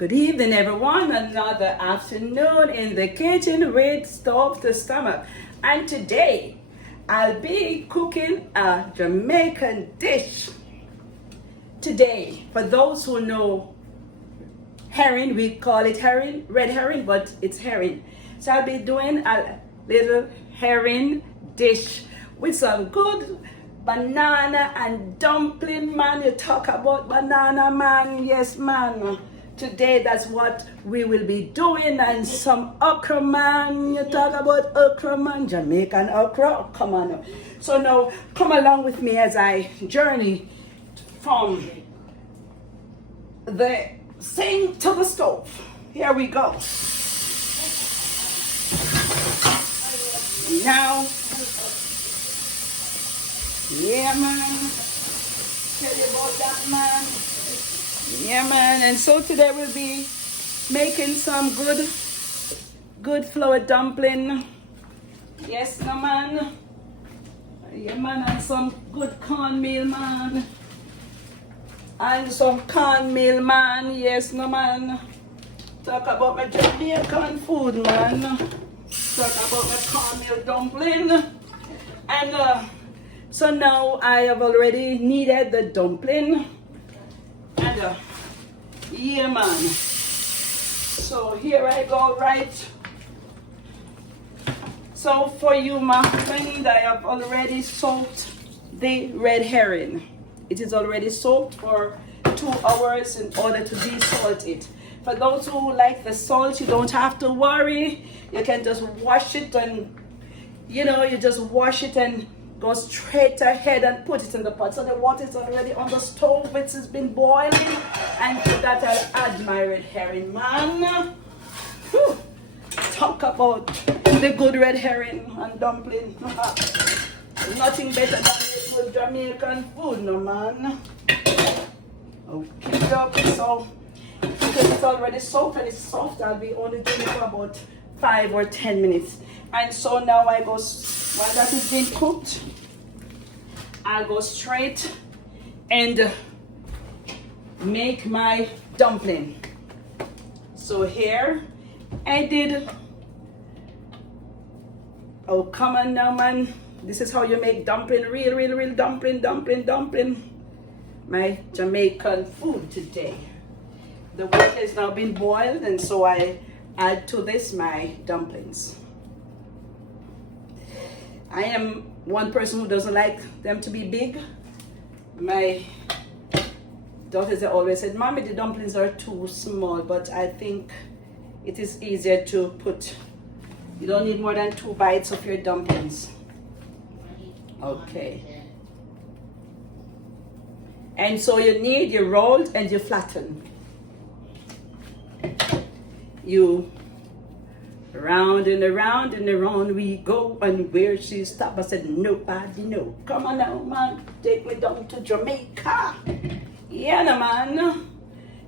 Good evening, everyone. Another afternoon in the kitchen with Stove to Stomach. And today, I'll be cooking a Jamaican dish. Today, for those who know herring, we call it herring, red herring, but it's herring. So I'll be doing a little herring dish with some good banana and dumpling, man. You talk about banana, man. Yes, man. Today, that's what we will be doing. And some okra, man. You talk about okra, man. Jamaican okra. Come on now. So now, come along with me as I journey from the sink to the stove. Here we go. Now, yeah, man. Tell you about that, man. Yeah, man. And so today we'll be making some good flour dumpling. Yes, no, man. Yeah, man. And some good cornmeal, man. And some cornmeal, man. Yes, no, man. Talk about my Jamaican food, man. Talk about my cornmeal dumpling. And so now I have already kneaded the dumpling. And yeah, man. So here I go, right? So for you, my friend, I have already soaked the red herring. It is already soaked for 2 hours in order to desalt it. For those who like the salt, you don't have to worry. You can just wash it and, you just wash it and go straight ahead and put it in the pot. So the water is already on the stove. It has been boiling. And to that I'll add my red herring, man. Whew. Talk about the good red herring and dumpling. Nothing better than the good Jamaican food, no, man. Okay, so because it's already soaked and it's soft, I'll be only doing it for about 5 or 10 minutes. And so now I go, while that is being cooked, I'll go straight and make my dumpling. So here I did, oh come on now, man. This is how you make dumpling, real dumpling. My Jamaican food today. The water has now been boiled, and so I add to this my dumplings. I am one person who doesn't like them to be big. My daughters always said, Mommy, the dumplings are too small, but I think it is easier to put, you don't need more than 2 bites of your dumplings. Okay. And so you roll and you flatten. You round and around we go, and where she stopped, I said, nobody know. Come on now, man, take me down to Jamaica. Yeah, no, man.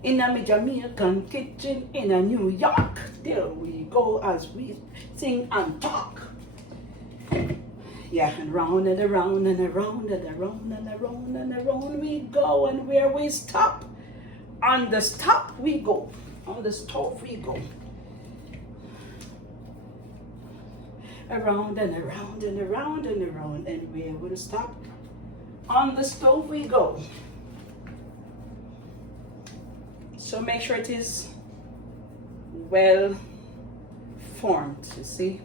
In a Jamaican kitchen in a New York. There we go as we sing and talk. Yeah, and round and around we go, and where we stop, on the stop we go, on the stove we go. Around and around, and where we'll stop, on the stove we go. So make sure it is well formed, you see.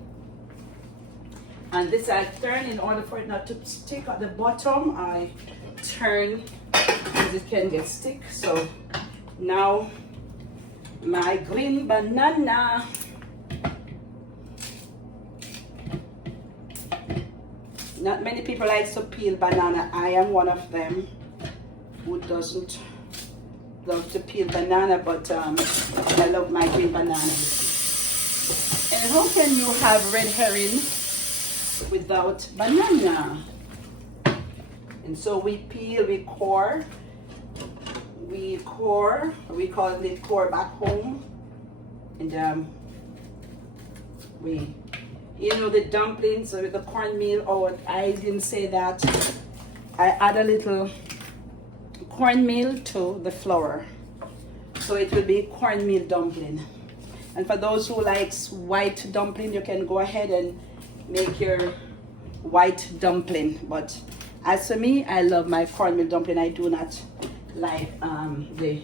And this I turn in order for it not to stick at the bottom. I turn because it can get stick. So now my green banana. Not many people like to peel banana. I am one of them who doesn't love to peel banana, but I love my green banana. And how can you have red herring without banana? And so we peel, we core, we call it core back home, and we, the dumplings with the cornmeal. Oh, I didn't say that. I add a little cornmeal to the flour. So it will be cornmeal dumpling. And for those who likes white dumpling, you can go ahead and make your white dumpling. But as for me, I love my cornmeal dumpling. I do not like the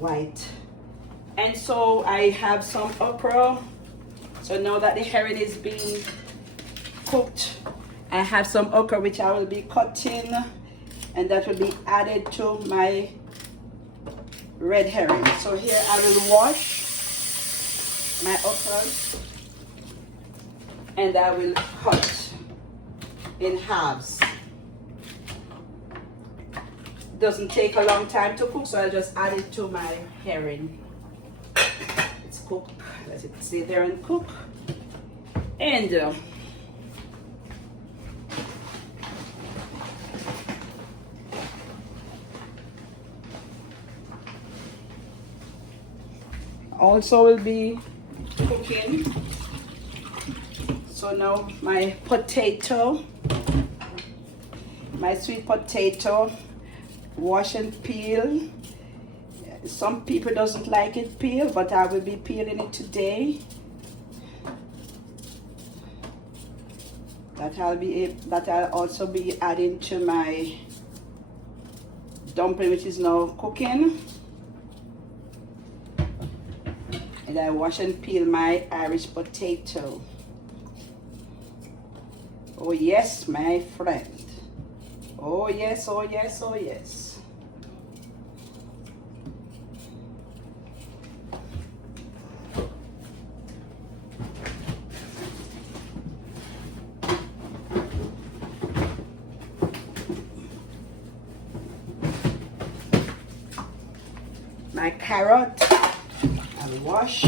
white. And so I have some okra. So now that the herring is being cooked, I have some okra which I will be cutting, and that will be added to my red herring. So here I will wash my okra and I will cut in halves. Doesn't take a long time to cook, so I'll just add it to my herring. It's cooked. Let it stay there and cook. And also will be cooking. So now my potato, my sweet potato, wash and peel. Some people doesn't like it peeled, but I will be peeling it today. That I'll also be adding to my dumpling, which is now cooking. And I wash and peel my Irish potato. Oh yes, my friend. Oh yes, oh yes, oh yes. My carrot, I'll wash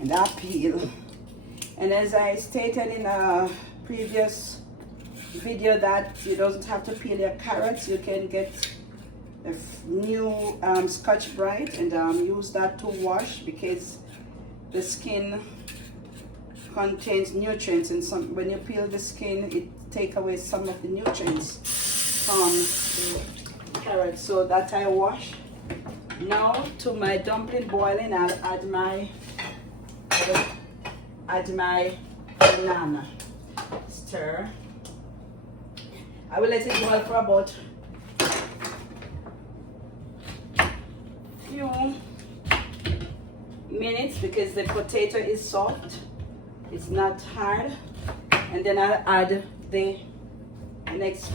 and I'll peel. And as I stated in a previous video that you don't have to peel your carrots, you can get a new Scotch-Brite and use that to wash, because the skin contains nutrients, and when you peel the skin, it takes away some of the nutrients from the carrot. So that I wash. Now to my dumpling boiling, I'll add my banana. Stir. I will let it boil for about few minutes because the potato is soft. It's not hard. And then I'll add the next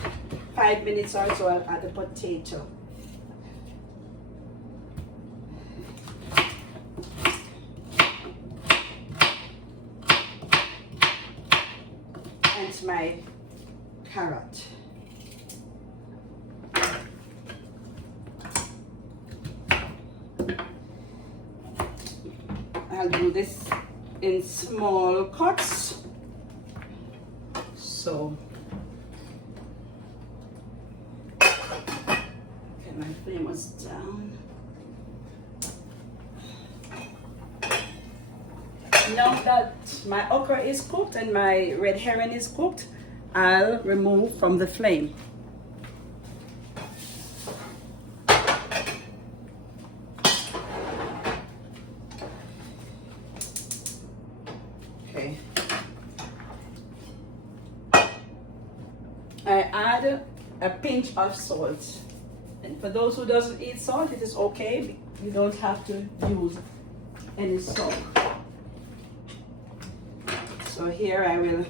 5 minutes or so, I'll add the potato. And my carrot. I'll do this in small cuts. So my flame was down. Now that my okra is cooked and my red herring is cooked, I'll remove from the flame. Okay. I add a pinch of salt. And for those who doesn't eat salt, it is okay. You don't have to use any salt. So here I will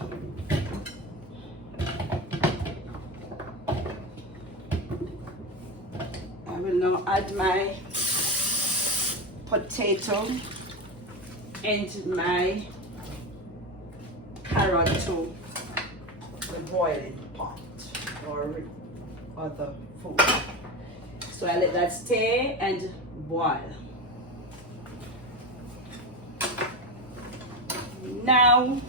now add my potato and my carrot to the boiling pot or other food. So I let that stay and boil. Now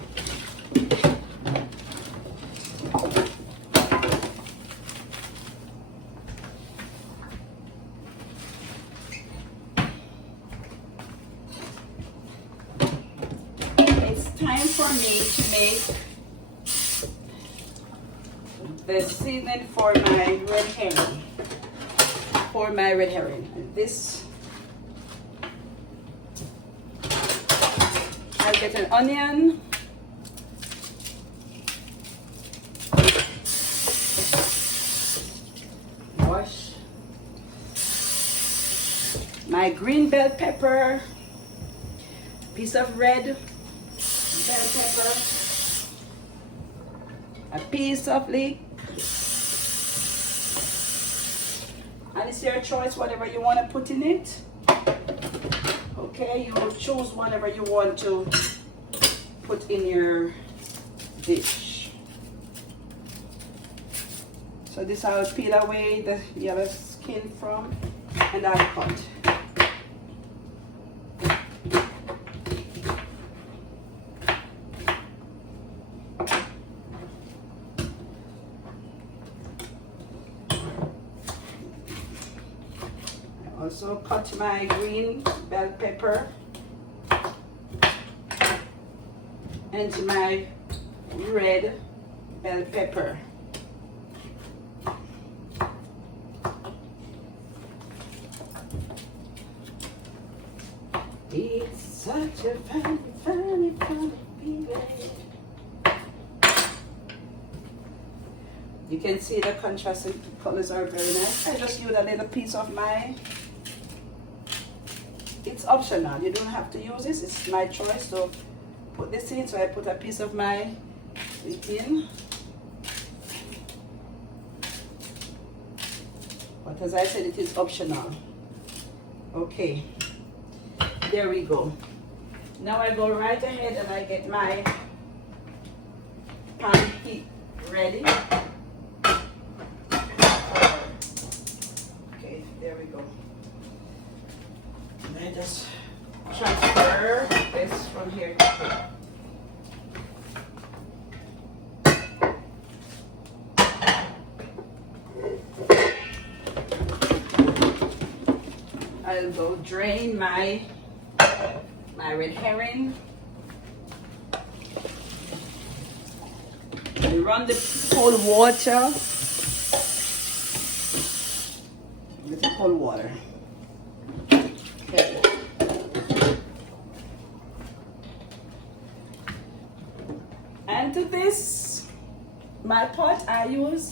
it's time for me to make the seasoning for my red herring. pour my red herring. And this, I'll get an onion. Wash. My green bell pepper. Piece of red bell pepper. A piece of leek. And it's your choice, whatever you want to put in it. Okay, you choose whatever you want to put in your dish. So this I'll peel away the yellow skin from, and I'll cut. Also cut my green bell pepper and my red bell pepper. It's such a funny, funny, funny feeling. You can see the contrasting colors are very nice. I just use a little piece of my, it's optional, you don't have to use this, it's my choice to put this in, so I put a piece of my in. But as I said, it is optional. Okay, there we go. Now I go right ahead and I get my pan heat ready. Okay, there we go. And I just transfer this from here to here. I'll go drain my red herring and run the cold water with the cold water. Okay. And to this, my pot, I use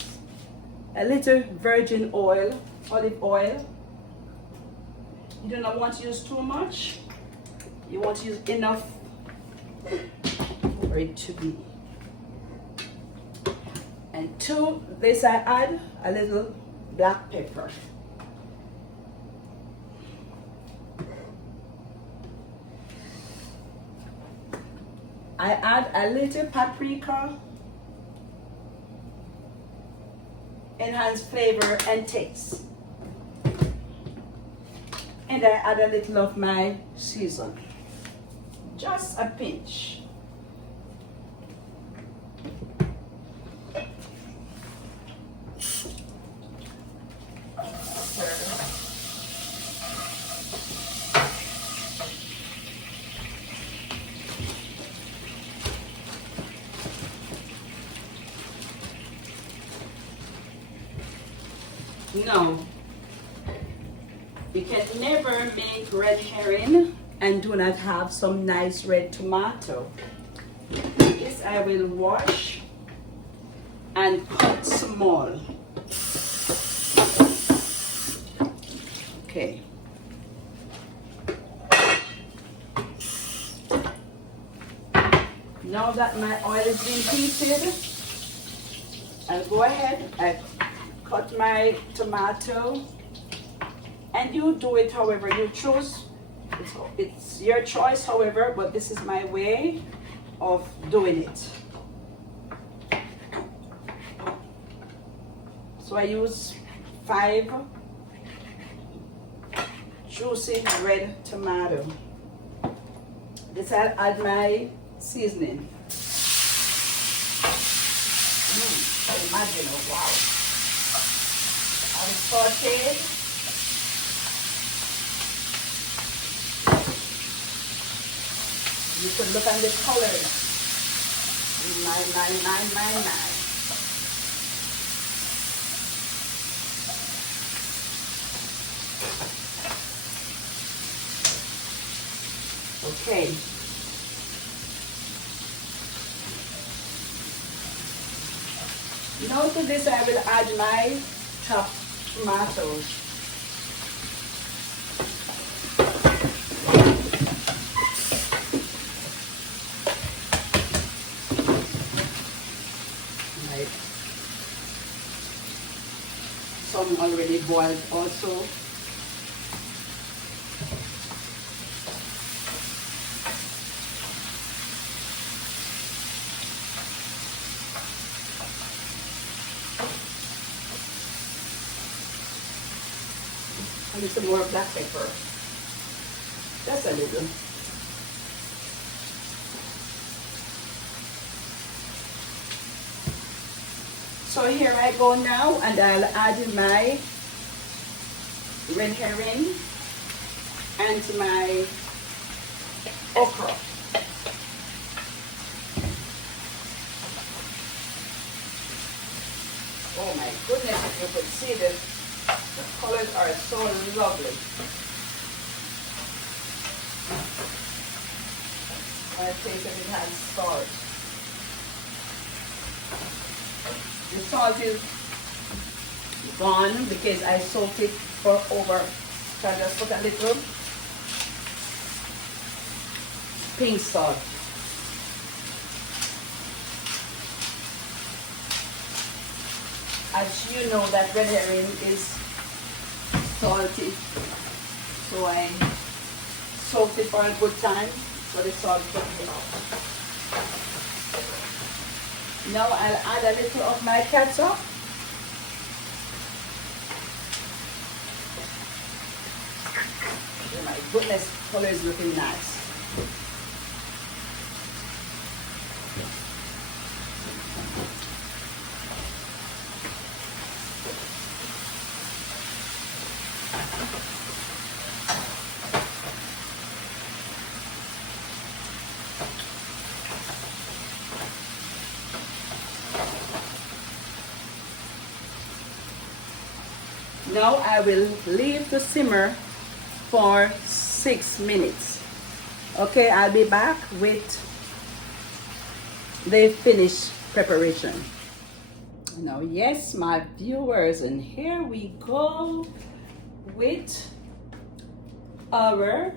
a little virgin oil, olive oil. You do not want to use too much. You want to use enough for it to be. And to this I add a little black pepper. I add a little paprika, enhance flavor and taste. And I add a little of my season, just a pinch. No, you can never make red herring and do not have some nice red tomato. This I will wash and cut small. Okay. Now that my oil has been heated, I'll go ahead and cut my tomato, and you do it however you choose. It's your choice, however, but this is my way of doing it. So I use 5 juicy red tomato. This I'll add my seasoning. Imagine, oh wow. I'll saute. You can look at the colors. Okay. Now to this I will add my chopped tomatoes. Right. Some already boiled also. A little more black pepper. Just a little. So here I go now, and I'll add my red herring and my okra. Oh my goodness, if you could see this. The colors are so lovely. I taste that it has salt. The salt is gone because I soaked it for over. So I just put a little pink salt. As you know, that red herring is salty, so I soaked it for a good time so the salt could be out. Now I'll add a little of my ketchup. Oh my goodness, color is looking nice. Now I will leave to simmer for 6 minutes. Okay, I'll be back with the finished preparation. Now, yes, my viewers, and here we go with our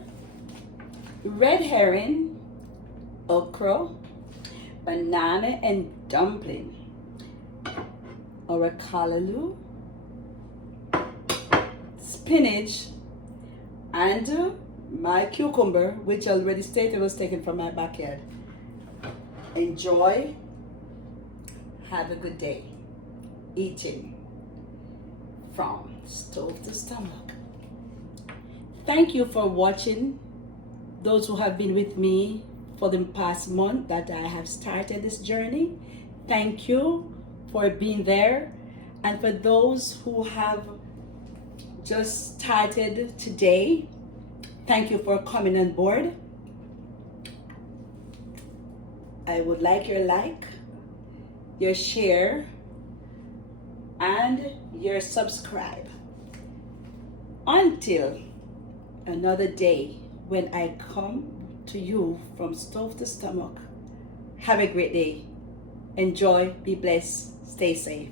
red herring, okra, banana and dumpling, our callaloo, spinach, and my cucumber, which I already stated was taken from my backyard. Enjoy. Have a good day. Eating from stove to stomach. Thank you for watching. Those who have been with me for the past month that I have started this journey, thank you for being there. And for those who have just started today, thank you for coming on board. I would like your like, your share, and your subscribe. Until another day when I come to you from stove to stomach, have a great day. Enjoy, be blessed, stay safe.